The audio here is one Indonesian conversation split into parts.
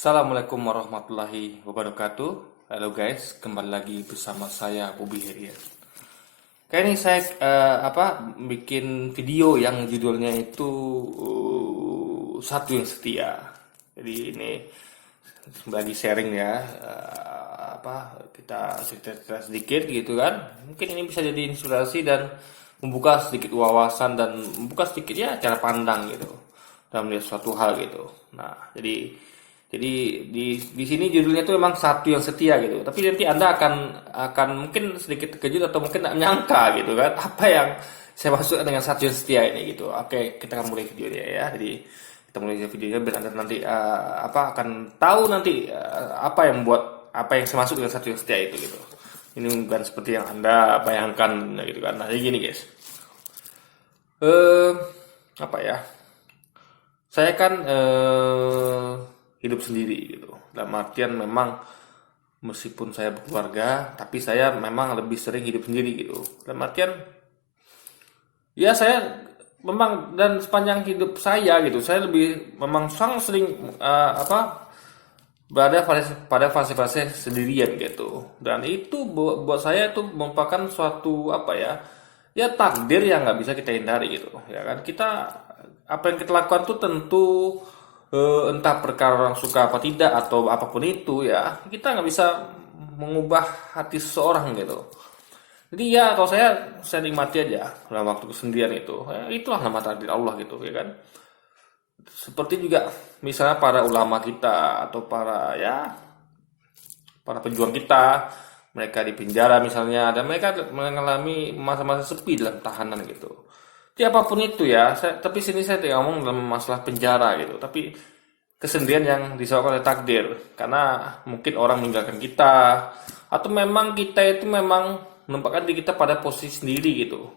Assalamualaikum warahmatullahi wabarakatuh. Halo guys, kembali lagi bersama saya Bobby Herian. Kali ini saya bikin video yang judulnya itu Satu yang Setia. Jadi ini bagi sharing ya, kita cerita sedikit gitu kan. Mungkin ini bisa jadi inspirasi dan membuka sedikit wawasan dan membuka sedikit ya cara pandang gitu dalam melihat suatu hal gitu. Nah, jadi di sini judulnya itu memang Satu yang Setia gitu. Tapi nanti Anda akan mungkin sedikit terkejut atau mungkin tak menyangka gitu kan apa yang saya maksud dengan Satu yang Setia ini gitu. Oke, kita akan mulai videonya ya. Jadi kita mulai videonya biar Anda nanti akan tahu nanti apa yang membuat apa yang saya maksud dengan Satu yang Setia itu gitu. Ini bukan seperti yang Anda bayangkan gitu kan. Nah, jadi gini guys. Eh apa ya? Saya kan hidup sendiri gitu. Dalam artian memang meskipun saya berkeluarga, tapi saya memang lebih sering hidup sendiri gitu. Dalam artian ya saya memang dan sepanjang hidup saya gitu, saya lebih memang sangat sering berada pada fase-fase sendirian gitu. Dan itu buat saya itu merupakan suatu ya takdir yang nggak bisa kita hindari gitu ya kan. Kita apa yang kita lakukan tuh tentu entah perkara orang suka apa tidak atau apapun itu ya, kita nggak bisa mengubah hati seseorang gitu. Jadi ya kalau saya nikmati aja dalam waktu kesendirian itu ya, itulah nama takdir Allah gitu ya kan. Seperti juga misalnya para ulama kita atau para pejuang kita, mereka di penjara misalnya, dan mereka mengalami masa-masa sepi dalam tahanan gitu. Jadi apapun itu ya, tapi sini saya tidak ngomong dalam masalah penjara gitu, tapi kesendirian yang disebabkan oleh takdir, karena mungkin orang meninggalkan kita, atau memang kita itu memang menempatkan diri kita pada posisi sendiri gitu.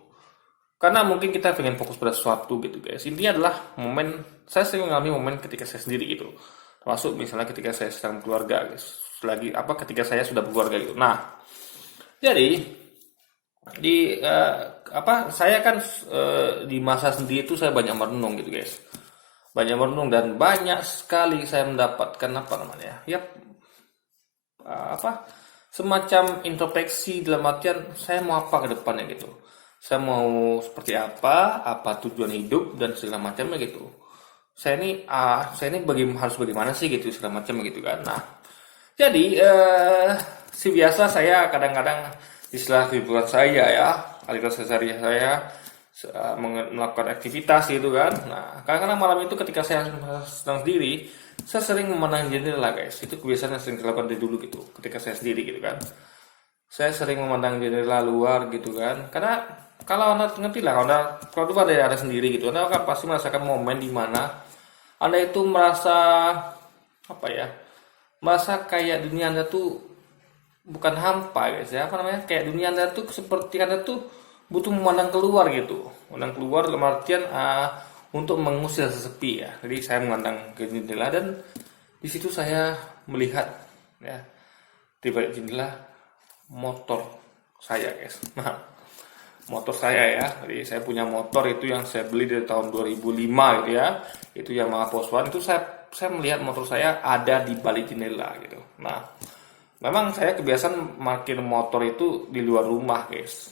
Karena mungkin kita pengen fokus pada sesuatu gitu guys. Intinya adalah momen, saya sering mengalami momen ketika saya sendiri gitu. Termasuk misalnya ketika saya sedang keluarga guys. Ketika saya sudah berkeluarga gitu. Nah, jadi saya kan di masa sendiri itu saya banyak merenung gitu guys. Banyak merenung dan banyak sekali saya mendapatkan semacam introspeksi dalam artian saya mau apa ke depannya gitu. Saya mau seperti apa tujuan hidup dan segala macamnya gitu. Saya ini harus bagaimana sih gitu segala macam gitu kan. Nah, jadi si biasa saya kadang-kadang istilah kehidupan saya ya, aliran sehari saya melakukan aktivitas gitu kan. Nah, kadang-kadang malam itu ketika saya sedang sendiri, saya sering memandang jendela guys. Itu kebiasaan yang sering dilakukan dari dulu gitu, ketika saya sendiri gitu kan. Saya sering memandang jendela luar gitu kan. Karena kalau Anda ngerti lah, kalau dulu ada sendiri gitu, Anda akan pasti merasakan momen di mana Anda itu merasa kayak dunia Anda tuh bukan hampa guys ya, kayak dunia Anda tuh seperti Anda tuh butuh memandang keluar gitu, memandang keluar dalam artian untuk mengusir sesepi ya. Jadi saya memandang ke jendela dan di situ saya melihat ya di balik jendela motor saya guys. Nah, motor saya ya, jadi saya punya motor itu yang saya beli dari tahun 2005 gitu ya, itu Yamaha Post1. Itu saya melihat motor saya ada di balik jendela gitu. Nah, memang saya kebiasaan parkir motor itu di luar rumah guys,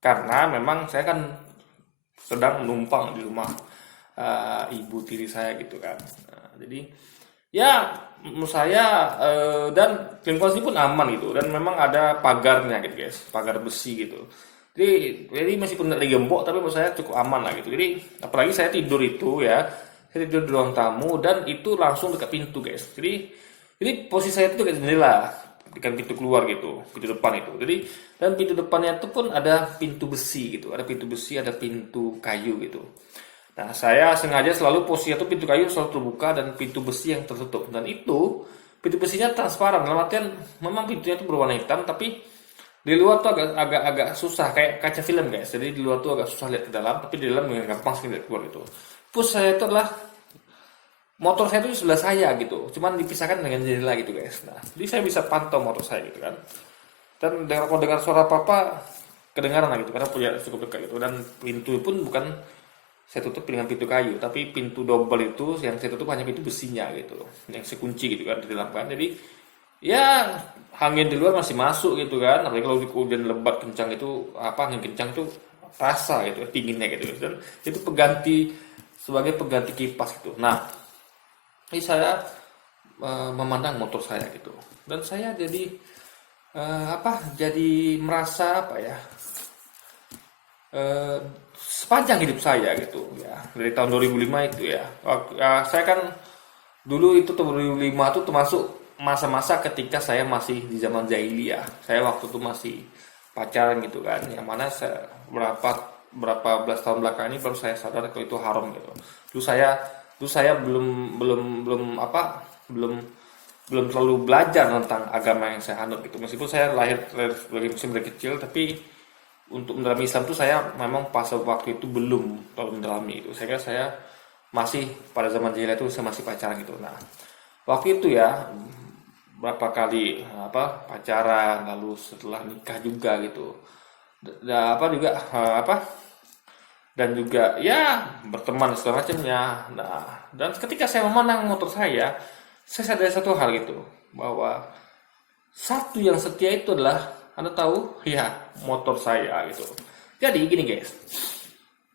karena memang saya kan sedang menumpang di rumah ibu tiri saya gitu kan. Nah, jadi ya menurut saya dan lingkungan sini pun aman gitu, dan memang ada pagarnya gitu guys, pagar besi gitu. Jadi meskipun lagi gembok tapi menurut saya cukup aman lah gitu. Jadi apalagi saya tidur itu ya, saya tidur di ruang tamu dan itu langsung dekat pintu guys. Jadi posisi saya itu dekat jendela, dekat pintu keluar gitu, pintu depan itu. Jadi dan pintu depannya itu pun ada pintu besi gitu, ada pintu besi, ada pintu kayu gitu. Nah, saya sengaja selalu posisinya tuh pintu kayu selalu terbuka dan pintu besi yang tertutup. Dan itu pintu besinya transparan, dalam artian memang pintunya itu berwarna hitam, tapi di luar tuh agak susah kayak kaca film guys. Jadi di luar tuh agak susah lihat ke dalam, tapi di dalam yang gampang sih lihat keluar gitu. Plus saya itu adalah motor saya itu di sebelah saya gitu, cuman dipisahkan dengan jendela gitu guys. Nah, jadi saya bisa pantau motor saya gitu kan. Dan kalau dengar suara apa-apa kedengaran lah gitu, karena punya cukup dekat gitu. Dan pintu pun bukan saya tutup dengan pintu kayu, tapi pintu double itu yang saya tutup hanya pintu besinya gitu, yang saya kunci gitu kan di dalam kan. Jadi ya angin di luar masih masuk gitu kan, apalagi kalau hujan lebat kencang itu angin kencang itu terasa gitu dinginnya gitu, dan itu sebagai pengganti kipas gitu. Nah, ini saya memandang motor saya gitu, dan saya jadi jadi merasa eh, sepanjang hidup saya gitu ya, dari tahun 2005 itu ya. Saya kan dulu itu tahun 2005 itu termasuk masa-masa ketika saya masih di zaman jahiliyah. Saya waktu itu masih pacaran gitu kan, yang mana saya berapa belas tahun belakang ini baru saya sadar kalau itu haram gitu. Dulu saya belum belum terlalu belajar tentang agama yang saya anut gitu. Meskipun saya lahir sebagai muslim dari kecil, tapi untuk mendalami Islam itu saya memang pas waktu itu belum terlalu mendalami itu. Saya kira saya masih pada zaman jahiliyah itu saya masih pacaran gitu. Nah, waktu itu ya berapa kali pacaran, lalu setelah nikah juga gitu. Dan juga ya berteman segala macamnya. Nah, dan ketika saya memandang motor saya sadar satu hal gitu, bahwa satu yang setia itu adalah, Anda tahu ya, motor saya gitu. Jadi gini guys,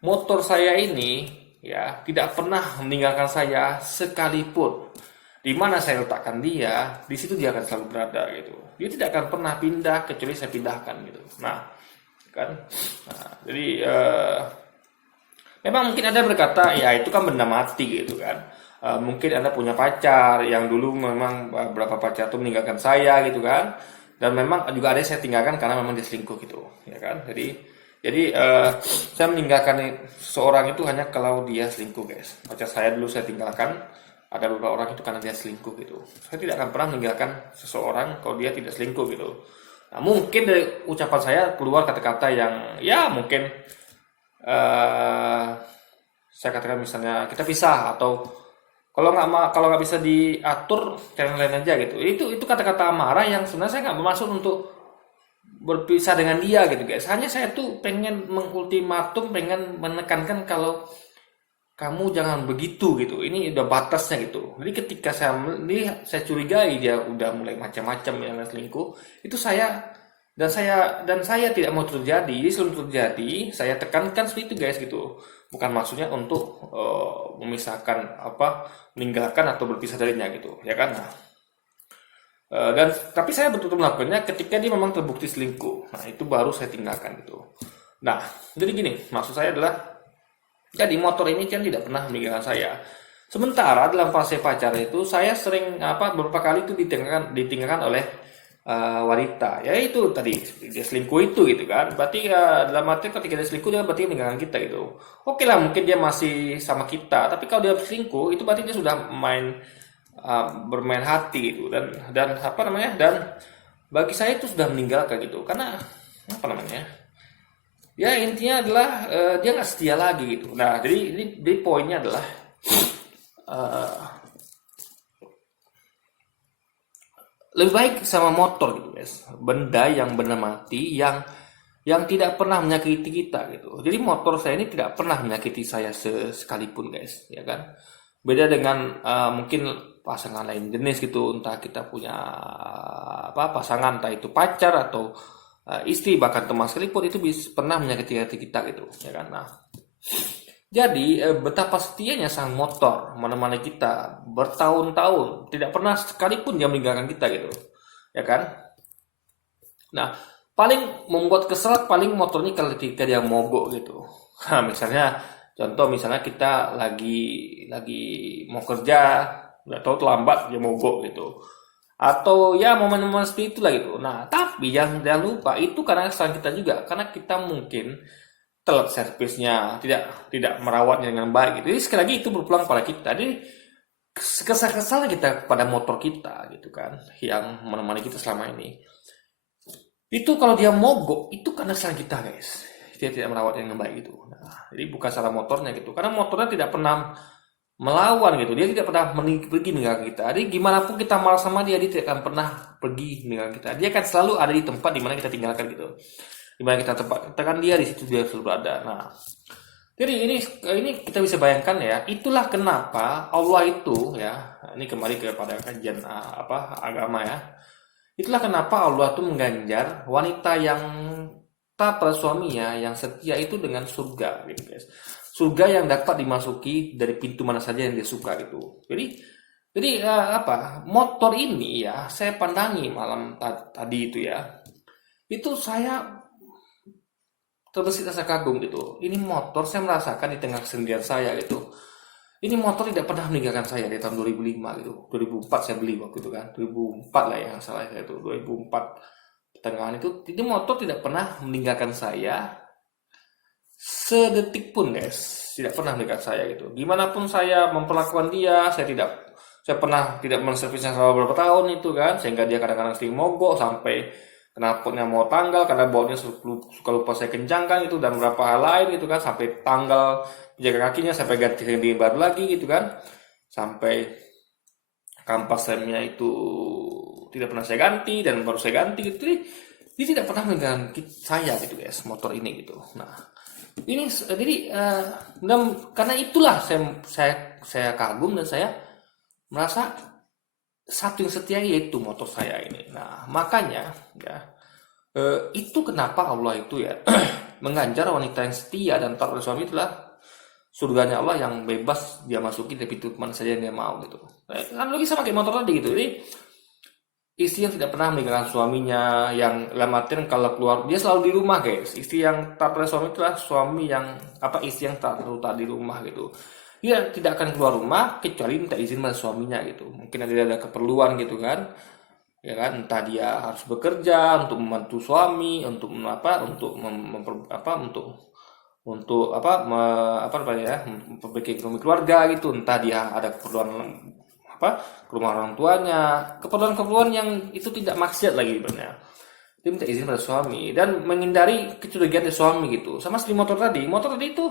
motor saya ini ya tidak pernah meninggalkan saya sekalipun. Di mana saya letakkan dia, di situ dia akan selalu berada gitu. Dia tidak akan pernah pindah kecuali saya pindahkan gitu. Nah, kan. Jadi memang mungkin Anda berkata, ya itu kan benda mati gitu kan. Mungkin Anda punya pacar yang dulu memang beberapa pacar itu meninggalkan saya gitu kan. Dan memang juga ada yang saya tinggalkan karena memang dia selingkuh gitu, ya kan. Jadi saya meninggalkan seseorang itu hanya kalau dia selingkuh guys. Pacar saya dulu saya tinggalkan, ada beberapa orang itu karena dia selingkuh gitu. Saya tidak akan pernah meninggalkan seseorang kalau dia tidak selingkuh gitu. Nah, mungkin dari ucapan saya keluar kata-kata yang ya mungkin saya katakan misalnya kita pisah, atau kalau nggak bisa diatur cara lain aja gitu. Itu kata-kata amarah yang sebenarnya saya nggak bermaksud untuk berpisah dengan dia gitu guys. Hanya saya tuh pengen mengultimatum, pengen menekankan kalau kamu jangan begitu gitu. Ini udah batasnya gitu. Jadi ketika saya curigai dia udah mulai macam-macam yang selingkuh, itu saya tidak mau terjadi. Jadi sebelum terjadi, saya tekankan seperti itu guys gitu. Bukan maksudnya untuk memisahkan meninggalkan atau berpisah darinya gitu, ya kan? Nah, tapi saya betul-betul melakukannya ketika dia memang terbukti selingkuh. Nah, itu baru saya tinggalkan gitu. Nah, jadi gini, maksud saya adalah, jadi motor ini kan tidak pernah meninggalkan saya. Sementara dalam fase pacaran itu saya sering beberapa kali itu ditinggalkan oleh wanita. Ya itu tadi dia selingkuh itu gitu kan. Berarti dalam arti ketika dia selingkuh dia berarti meninggalkan kita gitu. Oke lah, mungkin dia masih sama kita, tapi kalau dia selingkuh itu berarti dia sudah bermain hati gitu, dan dan bagi saya itu sudah meninggalkan gitu. Karena ya intinya adalah dia nggak setia lagi gitu. Nah, jadi poinnya adalah lebih baik sama motor gitu guys, benda yang benda mati yang tidak pernah menyakiti kita gitu. Jadi motor saya ini tidak pernah menyakiti saya sekalipun guys, ya kan. Beda dengan mungkin pasangan lain jenis gitu, entah kita punya pasangan, entah itu pacar atau istri, bahkan teman sekalipun, itu bisa pernah menyakiti hati kita gitu, ya kan. Nah, jadi betapa setianya sang motor menemani kita bertahun-tahun, tidak pernah sekalipun dia meninggalkan kita gitu, ya kan. Nah, paling membuat kesal paling motornya ketika dia mogok gitu. Nah, misalnya kita lagi mau kerja, nggak tahu terlambat dia mogok gitu, atau ya momen-momen seperti itulah gitu. Nah, tapi jangan lupa itu karena kesalahan kita juga, karena kita mungkin telat servisnya, tidak merawatnya dengan baik gitu. Jadi sekali lagi itu berpulang pada kita. Jadi kesal-kesalnya kita pada motor kita gitu kan, yang menemani kita selama ini. Itu kalau dia mogok itu karena kesalahan kita guys. Dia tidak merawatnya dengan baik gitu. Nah, jadi bukan salah motornya gitu. Karena motornya tidak pernah melawan gitu. Dia tidak pernah pergi meninggalkan kita. Jadi gimana pun kita marah sama dia tidak akan pernah pergi meninggalkan kita. Dia akan selalu ada di tempat dimana kita tinggalkan gitu. Dimana kita tekan dia, di situ dia selalu berada. Nah, Jadi ini kita bisa bayangkan ya, itulah kenapa Allah itu ya, ini kembali kepada kajian agama ya. Itulah kenapa Allah tuh mengganjar wanita yang taat pada suaminya, yang setia itu dengan surga gitu guys. Surga yang dapat dimasuki dari pintu mana saja yang dia suka gitu. Jadi motor ini ya saya pandangi malam tadi itu ya. Itu saya terbesit rasa kagum gitu. Ini motor saya merasakan di tengah kesendirian saya gitu. Ini motor tidak pernah meninggalkan saya dari tahun 2005 gitu. 2004 saya beli waktu itu kan. 2004 lah ya, yang salah saya itu. 2004 pertengahan itu. Ini motor tidak pernah meninggalkan saya sedetik pun guys. Tidak pernah meninggalkan saya gitu. Gimana pun saya memperlakukan dia, saya pernah tidak menservisnya selama beberapa tahun itu kan. Sehingga dia kadang-kadang sering mogok sampai knalpotnya mau tanggal karena bautnya suka lupa saya kencangkan itu, dan beberapa hal lain gitu kan, sampai tanggal jaga kakinya sampai ganti yang baru lagi gitu kan, sampai kampas remnya itu tidak pernah saya ganti dan baru saya ganti gitu. Jadi dia tidak pernah mengganti saya gitu guys, motor ini gitu. Nah ini karena itulah saya kagum dan saya merasa satu yang setia yaitu motor saya ini. Nah makanya ya, itu kenapa Allah itu ya mengganjar wanita yang setia dan taat pada suami, itulah surganya Allah yang bebas dia masuki dari pintu mana saja yang dia mau gitu. Nah, kan lagi sama kayak motor tadi gitu. Jadi istri yang tidak pernah meninggalkan suaminya, yang dalam artian kalau keluar dia selalu di rumah guys. Istri yang taat pada suami itulah suami yang istri yang taat di rumah gitu. Dia tidak akan keluar rumah kecuali minta izin pada suaminya gitu. Mungkin ada keperluan gitu kan. Ya kan, entah dia harus bekerja untuk membantu suami, untuk memperbaiki ekonomi keluarga gitu. Entah dia ada keperluan ke rumah orang tuanya, keperluan-keperluan yang itu tidak maksiat lagi sebenarnya. Dia minta izin pada suami dan menghindari kecurigaan dari suami gitu. Sama seperti motor tadi itu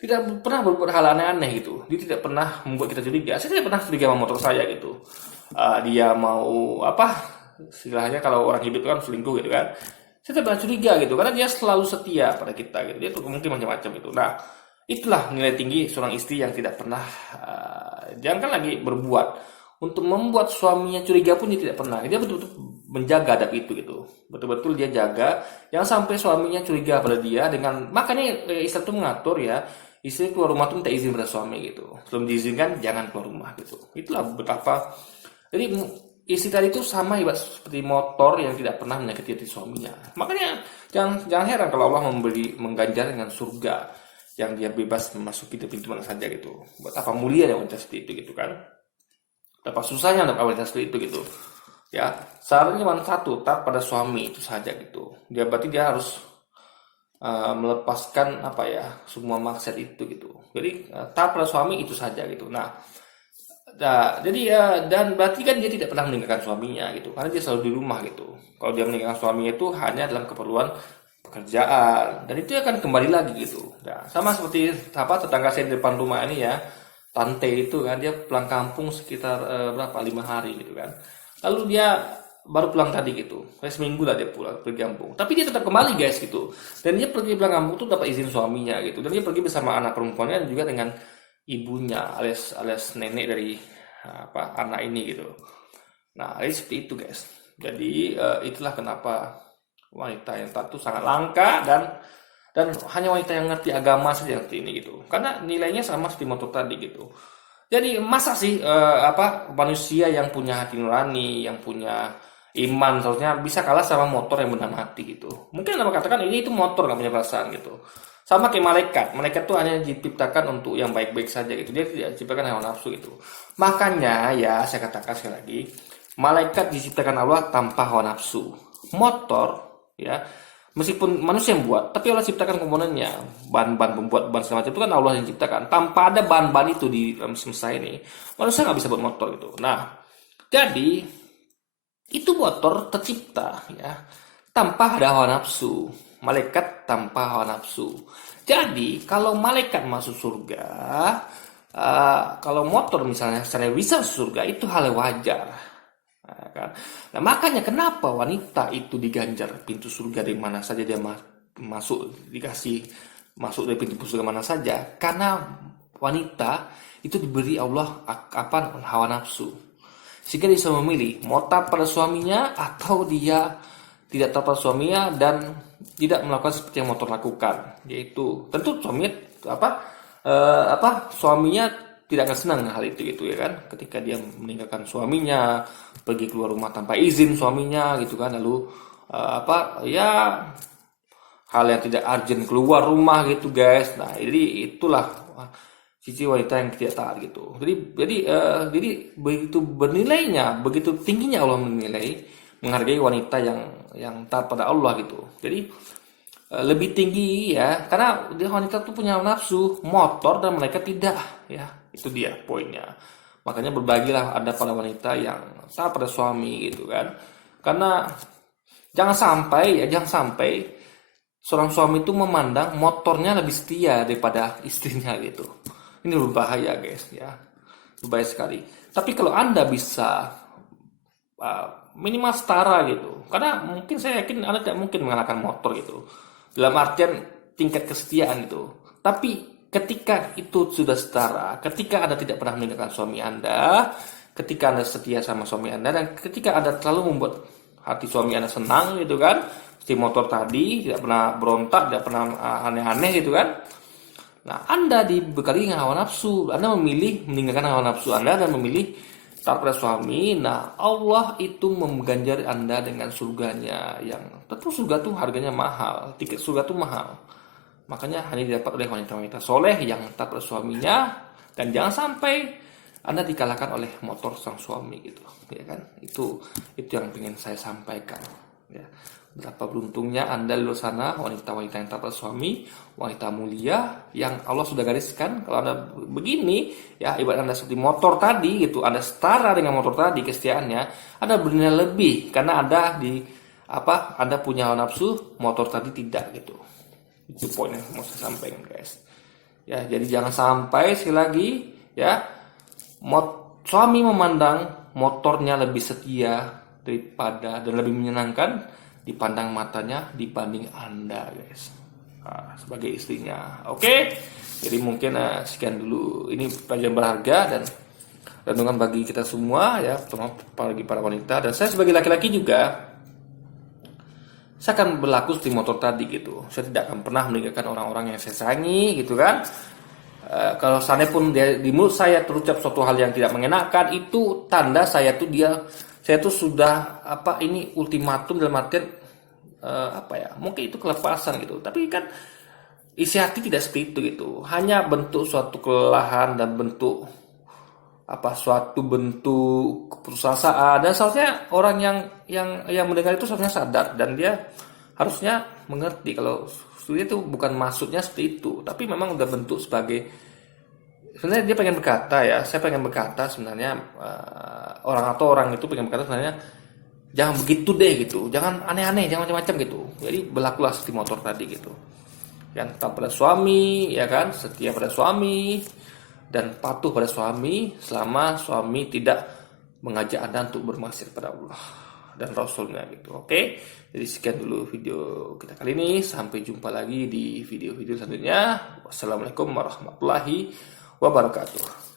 tidak pernah berbuat hal aneh-aneh gitu. Dia tidak pernah membuat kita curiga. Saya tidak pernah curiga sama motor saya gitu. Dia mau istilahnya kalau orang hidup kan selingkuh gitu kan. Saya tidak pernah curiga gitu karena dia selalu setia pada kita gitu. Dia tuh mungkin macam-macam itu. Nah, itulah nilai tinggi seorang istri yang tidak pernah jangan lagi berbuat untuk membuat suaminya curiga pun dia tidak pernah. Dia betul-betul menjaga adab itu gitu. Betul-betul dia jaga jangan sampai suaminya curiga pada dia, dengan makanya Islam itu mengatur ya, istri keluar rumah tuh minta izin pada suami gitu. Belum diizinkan jangan keluar rumah gitu. Itulah betapa. Jadi istri tadi itu sama ibarat seperti motor yang tidak pernah menyakiti hati suaminya. Makanya jangan heran kalau Allah mengganjar dengan surga yang dia bebas memasuki pintu mana saja gitu. Betapa mulia wanita seperti itu gitu kan. Betapa susahnya untuk wanita seperti itu gitu. Ya, syaratnya cuma satu, taat pada suami itu saja gitu. Berarti dia harus melepaskan semua maksiat itu gitu. Jadi taat pada suami itu saja gitu. Nah, dan berarti kan dia tidak pernah meninggalkan suaminya gitu, karena dia selalu di rumah gitu. Kalau dia meninggalkan suaminya itu hanya dalam keperluan pekerjaan, dan itu akan kembali lagi gitu. Nah, sama seperti tetangga saya di depan rumah ini ya, tante itu kan dia pulang kampung sekitar 5 hari gitu kan. Lalu dia baru pulang tadi gitu, kayak seminggu lah dia pulang pergi kampung, tapi dia tetap kembali guys gitu. Dan dia pergi pulang kampung tuh dapat izin suaminya gitu, dan dia pergi bersama anak perempuannya dan juga dengan ibunya alias nenek dari anak ini gitu. Nah ini seperti itu guys. Jadi itulah kenapa wanita yang taat itu sangat langka, dan hanya wanita yang ngerti agama saja seperti ini gitu, karena nilainya sama seperti motor tadi gitu. Jadi masa sih manusia yang punya hati nurani, yang punya iman seharusnya bisa kalah sama motor yang benda mati gitu. Mungkin Anda katakan ini itu motor nggak punya perasaan gitu. Sama kayak malaikat tuh hanya diciptakan untuk yang baik-baik saja gitu. Dia tidak diciptakan hawa nafsu gitu. Makanya ya saya katakan sekali lagi, malaikat diciptakan Allah tanpa hawa nafsu. Motor ya, meskipun manusia yang buat, tapi Allah ciptakan komponennya, bahan-bahan pembuat bahan segala macam itu kan Allah yang ciptakan. Tanpa ada bahan-bahan itu di dalam semesta ini, manusia nggak bisa buat motor gitu. Nah, jadi itu motor tercipta ya tanpa ada hawa nafsu. Malaikat tanpa hawa nafsu. Jadi kalau malaikat masuk surga, kalau motor misalnya secara bisa surga, itu hal yang wajar. Nah makanya kenapa wanita itu diganjar pintu surga dari mana saja dia masuk, dikasih masuk dari pintu surga mana saja, karena wanita itu diberi Allah hawa nafsu, sehingga dia bisa memilih mau taat pada suaminya atau dia tidak taat pada suaminya dan tidak melakukan seperti yang motor lakukan, yaitu tentu suaminya suaminya tidak akan senang dengan hal itu gitu ya kan, ketika dia meninggalkan suaminya pergi keluar rumah tanpa izin suaminya gitu kan, lalu hal yang tidak urgent keluar rumah gitu guys. Nah jadi itulah sisi wanita yang tidak taat gitu. Jadi begitu bernilainya, begitu tingginya Allah menghargai wanita yang taat pada Allah gitu. Jadi lebih tinggi ya, karena dia wanita tuh punya nafsu motor dan mereka tidak ya. Itu dia poinnya. Makanya berbagilah ada pada wanita yang taat pada suami gitu kan. Karena jangan sampai seorang suami itu memandang motornya lebih setia daripada istrinya gitu. Ini berbahaya guys ya, berbahaya sekali. Tapi kalau Anda bisa minimal setara gitu, karena mungkin saya yakin Anda tidak mungkin mengalahkan motor gitu, dalam artian tingkat kesetiaan itu. Tapi ketika itu sudah setara, ketika Anda tidak pernah meninggalkan suami Anda, ketika Anda setia sama suami Anda, dan ketika Anda selalu membuat hati suami Anda senang gitu kan, seperti motor tadi, tidak pernah berontak, tidak pernah aneh-aneh gitu kan. Nah, Anda dibekali dengan hawa nafsu, Anda memilih meninggalkan hawa nafsu Anda dan memilih taat pada suami. Nah, Allah itu mengganjari Anda dengan surganya, yang tentu surga tuh harganya mahal, tiket surga tuh mahal. Makanya hanya didapat oleh wanita-wanita soleh yang taat pada suaminya, dan jangan sampai Anda dikalahkan oleh motor sang suami gitu, ya kan? Itu yang ingin saya sampaikan. Ya. Betapa beruntungnya Anda di luar sana, wanita-wanita yang taat pada suami, wanita mulia yang Allah sudah gariskan. Kalau Anda begini, ya ibarat Anda seperti motor tadi gitu, Anda setara dengan motor tadi kesetiaannya, Anda bernilai lebih karena Anda punya hawa nafsu, motor tadi tidak gitu. Itu poin yang mau saya sampaikan guys. Ya, jadi jangan sampai sekali lagi ya suami memandang motornya lebih setia daripada dan lebih menyenangkan dipandang matanya dibanding Anda guys, sebagai istrinya. Oke, jadi mungkin sekian dulu, ini pelajaran berharga dan renungan bagi kita semua ya, terutama bagi para wanita, dan saya sebagai laki-laki juga saya akan berlaku seperti motor tadi gitu. Saya tidak akan pernah meninggalkan orang-orang yang saya sayangi gitu kan. Kalau seandainya pun di mulut saya terucap suatu hal yang tidak mengenakan, itu tanda saya tuh sudah ini ultimatum, dalam artian mungkin itu kelepasan gitu. Tapi kan isi hati tidak seperti itu gitu. Hanya bentuk suatu kelelahan dan bentuk suatu bentuk keputusasaan, dan seharusnya orang yang mendengar itu seharusnya sadar dan dia harusnya mengerti kalau dia itu bukan maksudnya seperti itu, tapi memang udah bentuk sebagai, sebenarnya dia pengen berkata ya, saya pengen berkata sebenarnya orang itu pengen berkata sebenarnya jangan begitu deh gitu, jangan aneh-aneh, jangan macam-macam gitu. Jadi berlakulah seperti motor tadi gitu, yang tetap pada suami ya kan, setia pada suami dan patuh pada suami selama suami tidak mengajak Anda untuk bermaksiat pada Allah dan Rasulnya gitu. Oke, jadi sekian dulu video kita kali ini, sampai jumpa lagi di video-video selanjutnya. Wassalamualaikum warahmatullahi wabarakatuh.